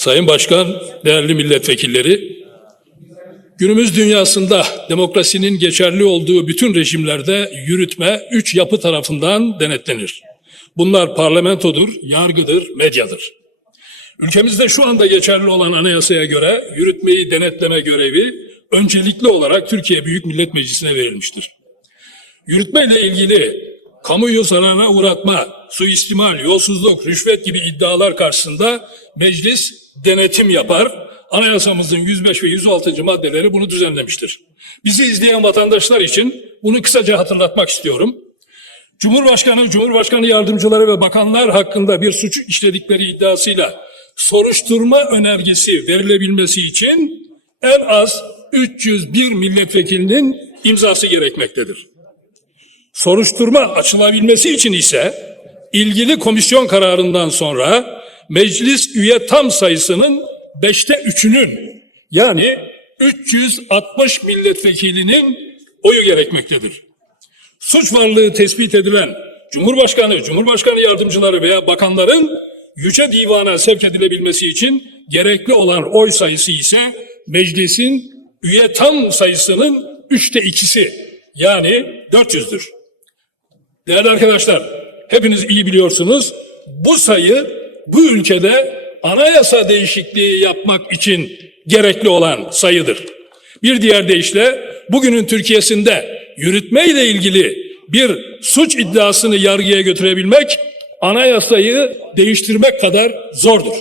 Sayın Başkan, değerli milletvekilleri, günümüz dünyasında demokrasinin geçerli olduğu bütün rejimlerde yürütme üç yapı tarafından denetlenir. Bunlar parlamentodur, yargıdır, medyadır. Ülkemizde şu anda geçerli olan anayasaya göre yürütmeyi denetleme görevi öncelikli olarak Türkiye Büyük Millet Meclisi'ne verilmiştir. Yürütme ile ilgili kamuyu zararına uğratma, suistimal, yolsuzluk, rüşvet gibi iddialar karşısında meclis denetim yapar. Anayasamızın 105 ve 106. maddeleri bunu düzenlemiştir. Bizi izleyen vatandaşlar için bunu kısaca hatırlatmak istiyorum. Cumhurbaşkanı, Cumhurbaşkanı yardımcıları ve bakanlar hakkında bir suç işledikleri iddiasıyla soruşturma önergesi verilebilmesi için en az 301 milletvekilinin imzası gerekmektedir. Soruşturma açılabilmesi için ise ilgili komisyon kararından sonra meclis üye tam sayısının beşte üçünün yani 360 milletvekilinin oyu gerekmektedir. Suç varlığı tespit edilen Cumhurbaşkanı, Cumhurbaşkanı yardımcıları veya bakanların Yüce Divan'a sevk edilebilmesi için gerekli olan oy sayısı ise meclisin üye tam sayısının üçte ikisi yani 400'dür. Değerli arkadaşlar, hepiniz iyi biliyorsunuz. Bu sayı bu ülkede anayasa değişikliği yapmak için gerekli olan sayıdır. Bir diğer deyişle bugünün Türkiye'sinde yürütme ile ilgili bir suç iddiasını yargıya götürebilmek anayasayı değiştirmek kadar zordur.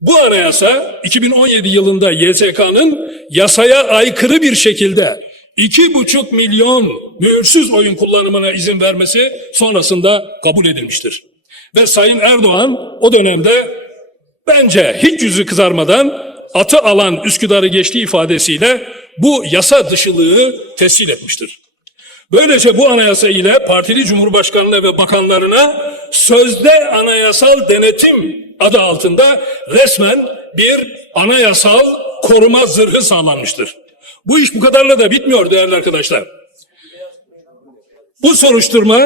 Bu anayasa 2017 yılında YSK'nın yasaya aykırı bir şekilde iki buçuk milyon mühürsüz oyun kullanımına izin vermesi sonrasında kabul edilmiştir. Ve Sayın Erdoğan o dönemde bence hiç yüzü kızarmadan atı alan Üsküdar'ı geçtiği ifadesiyle bu yasa dışılığı tescil etmiştir. Böylece bu anayasa ile partili cumhurbaşkanına ve bakanlarına sözde anayasal denetim adı altında resmen bir anayasal koruma zırhı sağlanmıştır. Bu iş bu kadarla da bitmiyor değerli arkadaşlar. Bu soruşturma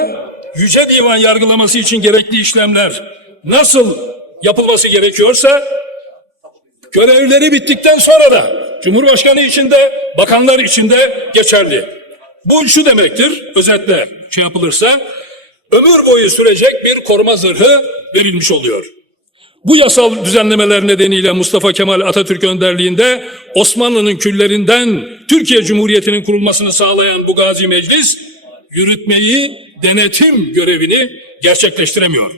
Yüce Divan yargılaması için gerekli işlemler nasıl yapılması gerekiyorsa görevleri bittikten sonra da Cumhurbaşkanı içinde, bakanlar içinde geçerli. Bu şu demektir, özetle şey yapılırsa, ömür boyu sürecek bir koruma zırhı verilmiş oluyor. Bu yasal düzenlemeler nedeniyle Mustafa Kemal Atatürk önderliğinde Osmanlı'nın küllerinden Türkiye Cumhuriyeti'nin kurulmasını sağlayan bu gazi meclis yürütmeyi, denetim görevini gerçekleştiremiyor.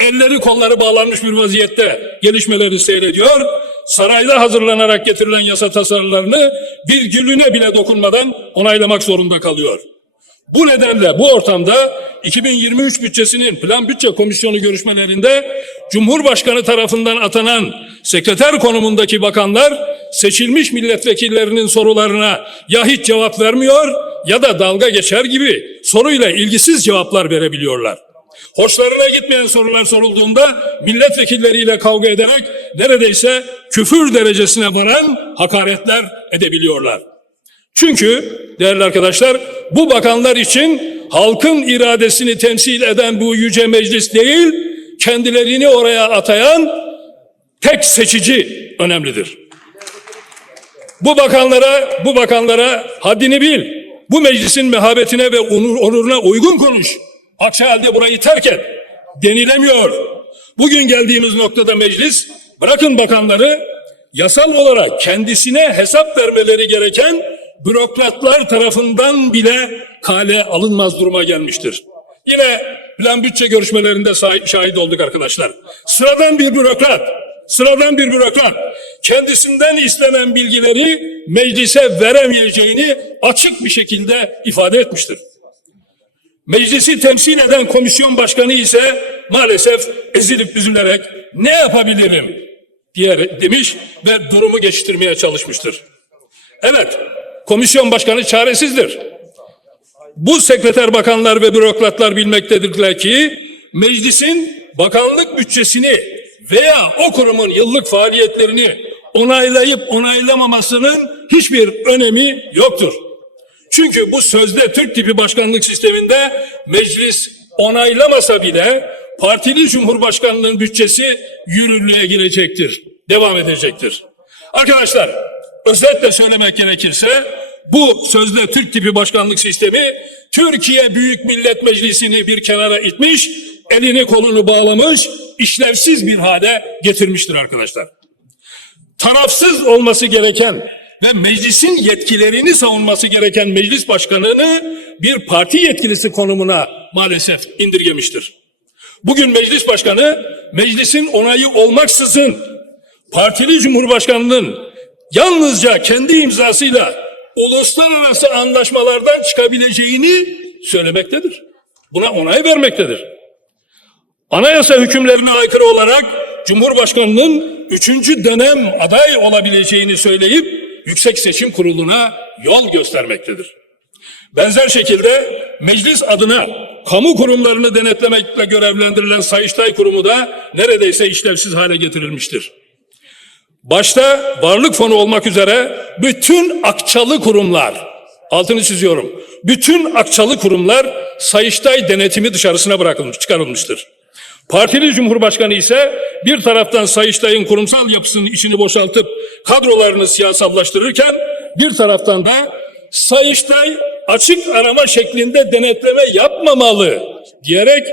Elleri kolları bağlanmış bir vaziyette gelişmeleri seyrediyor. Sarayda hazırlanarak getirilen yasa tasarılarını bir gülüne bile dokunmadan onaylamak zorunda kalıyor. Bu nedenle bu ortamda 2023 bütçesinin plan bütçe komisyonu görüşmelerinde Cumhurbaşkanı tarafından atanan sekreter konumundaki bakanlar seçilmiş milletvekillerinin sorularına ya hiç cevap vermiyor ya da dalga geçer gibi soruyla ilgisiz cevaplar verebiliyorlar. Hoşlarına gitmeyen sorular sorulduğunda milletvekilleriyle kavga ederek neredeyse küfür derecesine varan hakaretler edebiliyorlar. Çünkü değerli arkadaşlar bu bakanlar için halkın iradesini temsil eden bu yüce meclis değil, kendilerini oraya atayan tek seçici önemlidir. Bu bakanlara, bu bakanlara haddini bil. Bu meclisin mehabetine ve onur, onuruna uygun konuş. Aksi halde burayı terk et. Denilemiyor. Bugün geldiğimiz noktada meclis bırakın bakanları yasal olarak kendisine hesap vermeleri gereken bürokratlar tarafından bile kale alınmaz duruma gelmiştir. Yine plan bütçe görüşmelerinde şahit olduk arkadaşlar. Sıradan bir bürokrat, sıradan bir bürokrat kendisinden istenen bilgileri meclise veremeyeceğini açık bir şekilde ifade etmiştir. Meclisi temsil eden komisyon başkanı ise maalesef ezilip üzülerek ne yapabilirim diye demiş ve durumu geçiştirmeye çalışmıştır. Evet, komisyon başkanı çaresizdir. Bu sekreter bakanlar ve bürokratlar bilmektedirler ki meclisin bakanlık bütçesini veya o kurumun yıllık faaliyetlerini onaylayıp onaylamamasının hiçbir önemi yoktur. Çünkü bu sözde Türk tipi başkanlık sisteminde meclis onaylamasa bile partili cumhurbaşkanlığının bütçesi yürürlüğe girecektir. devam edecektir. Arkadaşlar özetle söylemek gerekirse bu sözde Türk tipi başkanlık sistemi Türkiye Büyük Millet Meclisi'ni bir kenara itmiş, elini kolunu bağlamış, işlevsiz bir hale getirmiştir arkadaşlar tarafsız olması gereken ve meclisin yetkilerini savunması gereken meclis başkanını bir parti yetkilisi konumuna maalesef indirgemiştir. Bugün meclis başkanı meclisin onayı olmaksızın partili cumhurbaşkanının yalnızca kendi imzasıyla uluslararası anlaşmalardan çıkabileceğini söylemektedir. Buna onay vermektedir. Anayasa hükümlerine aykırı olarak Cumhurbaşkanı'nın üçüncü dönem aday olabileceğini söyleyip Yüksek Seçim Kurulu'na yol göstermektedir. Benzer şekilde meclis adına kamu kurumlarını denetlemekle görevlendirilen Sayıştay Kurumu da neredeyse işlevsiz hale getirilmiştir. Başta varlık fonu olmak üzere bütün akçalı kurumlar, altını çiziyorum, bütün akçalı kurumlar Sayıştay denetimi dışarısına bırakılmış, çıkarılmıştır. Partili Cumhurbaşkanı ise bir taraftan Sayıştay'ın kurumsal yapısının içini boşaltıp kadrolarını siyasallaştırırken bir taraftan da Sayıştay açık arama şeklinde denetleme yapmamalı diyerek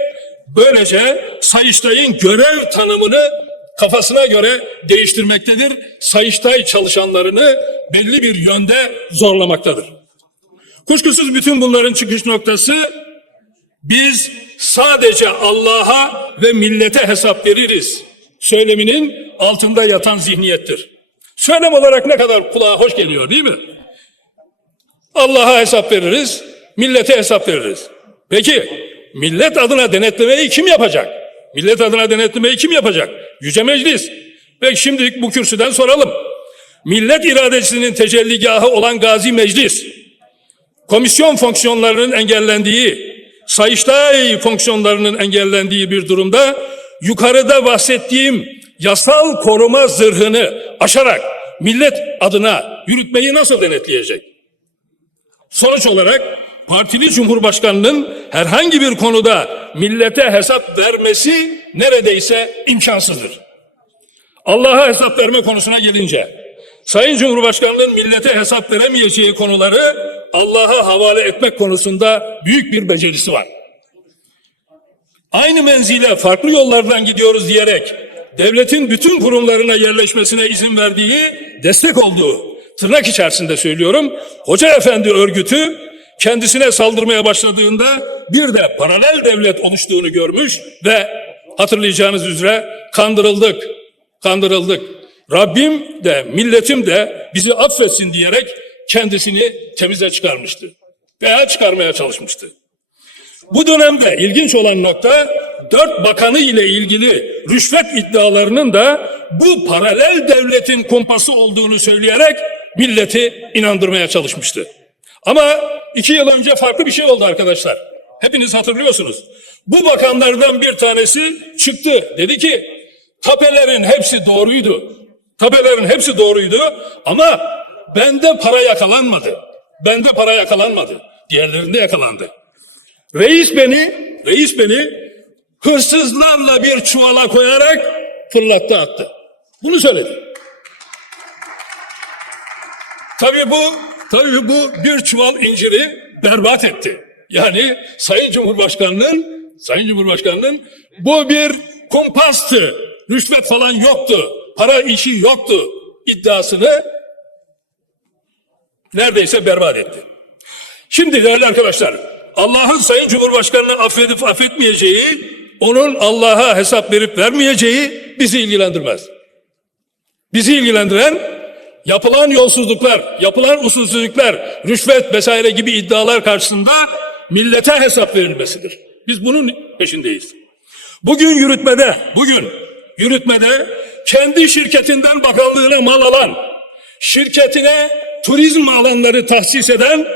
böylece Sayıştay'ın görev tanımını kafasına göre değiştirmektedir. Sayıştay çalışanlarını belli bir yönde zorlamaktadır. Kuşkusuz bütün bunların çıkış noktası biz sadece Allah'a ve millete hesap veririz söyleminin altında yatan zihniyettir. Söylem olarak ne kadar kulağa hoş geliyor değil mi? Allah'a hesap veririz, millete hesap veririz. Peki millet adına denetlemeyi kim yapacak? Millet adına denetlemeyi kim yapacak? Yüce Meclis. Ve şimdilik bu kürsüden soralım. Millet iradesinin tecelligahı olan Gazi Meclis, komisyon fonksiyonlarının engellendiği, Sayıştay fonksiyonlarının engellendiği bir durumda yukarıda bahsettiğim yasal koruma zırhını aşarak millet adına yürütmeyi nasıl denetleyecek? Sonuç olarak partili cumhurbaşkanının herhangi bir konuda millete hesap vermesi neredeyse imkansızdır. Allah'a hesap verme konusuna gelince Sayın Cumhurbaşkanı'nın millete hesap veremeyeceği konuları Allah'a havale etmek konusunda büyük bir becerisi var. Aynı menzile farklı yollardan gidiyoruz diyerek devletin bütün kurumlarına yerleşmesine izin verdiği, destek olduğu, tırnak içerisinde söylüyorum, Hoca Efendi örgütü kendisine saldırmaya başladığında bir de paralel devlet oluştuğunu görmüş ve hatırlayacağınız üzere kandırıldık, kandırıldık. Rabbim de milletim de bizi affetsin diyerek kendisini temize çıkarmıştı veya çıkarmaya çalışmıştı. Bu dönemde ilginç olan nokta dört bakanı ile ilgili rüşvet iddialarının da bu paralel devletin kumpası olduğunu söyleyerek milleti inandırmaya çalışmıştı. Ama iki yıl önce farklı bir şey oldu arkadaşlar. Hepiniz hatırlıyorsunuz. Bu bakanlardan bir tanesi çıktı. Dedi ki tapelerin hepsi doğruydu. Tapelerin hepsi doğruydu ama bende para yakalanmadı. Bende para yakalanmadı. Diğerlerinde yakalandı. Reis beni, reis beni hırsızlarla bir çuvala koyarak fırlattı attı. Bunu söyledi. Tabii bu, tabii bu bir çuval inciri berbat etti. Yani Sayın Cumhurbaşkanı'nın, Sayın Cumhurbaşkanı'nın bu bir kumpastı. Rüşvet falan yoktu. Para işi yoktu iddiasını neredeyse berbat etti. Şimdi değerli arkadaşlar, Allah'ın Sayın Cumhurbaşkanı'nı affedip affetmeyeceği, onun Allah'a hesap verip vermeyeceği bizi ilgilendirmez. Bizi ilgilendiren yapılan yolsuzluklar, yapılan usulsüzlükler, rüşvet vesaire gibi iddialar karşısında millete hesap verilmesidir. Biz bunun peşindeyiz. Bugün yürütmede, bugün yürütmede kendi şirketinden bakanlığına mal alan, şirketine turizm alanları tahsis eden,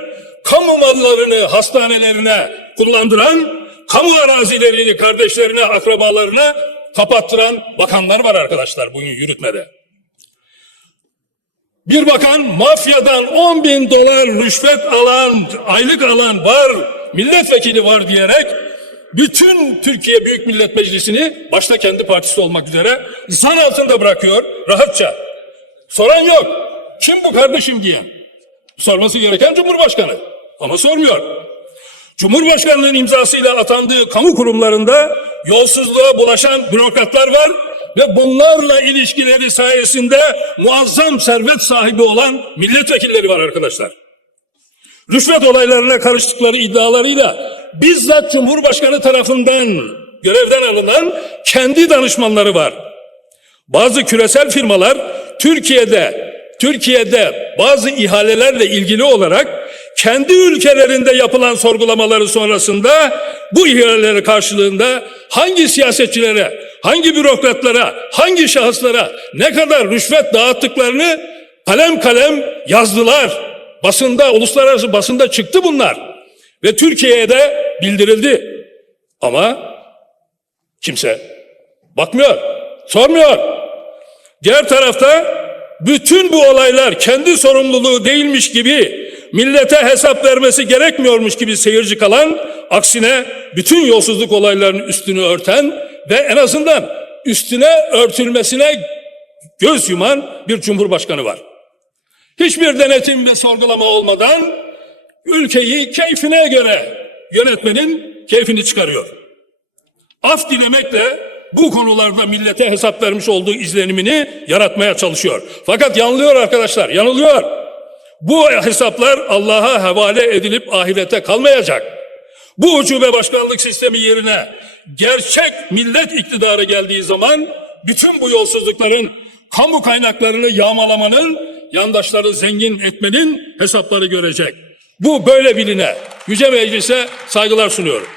kamu mallarını hastanelerine kullandıran, kamu arazilerini kardeşlerine, akrabalarına kapattıran bakanlar var arkadaşlar bugün yürütmede. Bir bakan mafyadan 10 bin dolar rüşvet alan, aylık alan var, milletvekili var diyerek bütün Türkiye Büyük Millet Meclisi'ni başta kendi partisi olmak üzere zan altında bırakıyor rahatça. Soran yok. Kim bu kardeşim diye. Sorması gereken Cumhurbaşkanı. Ama sormuyor. Cumhurbaşkanının imzasıyla atandığı kamu kurumlarında yolsuzluğa bulaşan bürokratlar var ve bunlarla ilişkileri sayesinde muazzam servet sahibi olan milletvekilleri var arkadaşlar. Rüşvet olaylarına karıştıkları iddialarıyla bizzat Cumhurbaşkanı tarafından görevden alınan kendi danışmanları var. Bazı küresel firmalar Türkiye'de Türkiye'de bazı ihalelerle ilgili olarak kendi ülkelerinde yapılan sorgulamaları sonrasında bu ihaleleri karşılığında hangi siyasetçilere, hangi bürokratlara, hangi şahıslara ne kadar rüşvet dağıttıklarını kalem kalem yazdılar. Basında, uluslararası basında çıktı bunlar. Ve Türkiye'ye de bildirildi. Ama kimse bakmıyor, sormuyor. Diğer tarafta bütün bu olaylar kendi sorumluluğu değilmiş gibi millete hesap vermesi gerekmiyormuş gibi seyirci kalan aksine bütün yolsuzluk olaylarının üstünü örten ve en azından üstüne örtülmesine göz yuman bir cumhurbaşkanı var. Hiçbir denetim ve sorgulama olmadan ülkeyi keyfine göre yönetmenin keyfini çıkarıyor. Af dilemekle bu konularda millete hesap vermiş olduğu izlenimini yaratmaya çalışıyor. Fakat yanılıyor arkadaşlar, yanılıyor. Bu hesaplar Allah'a havale edilip ahirete kalmayacak. Bu ucube başkanlık sistemi yerine gerçek millet iktidarı geldiği zaman bütün bu yolsuzlukların kamu kaynaklarını yağmalamanın, yandaşları zengin etmenin hesapları görecek. Bu böyle biline. Yüce Meclis'e saygılar sunuyorum.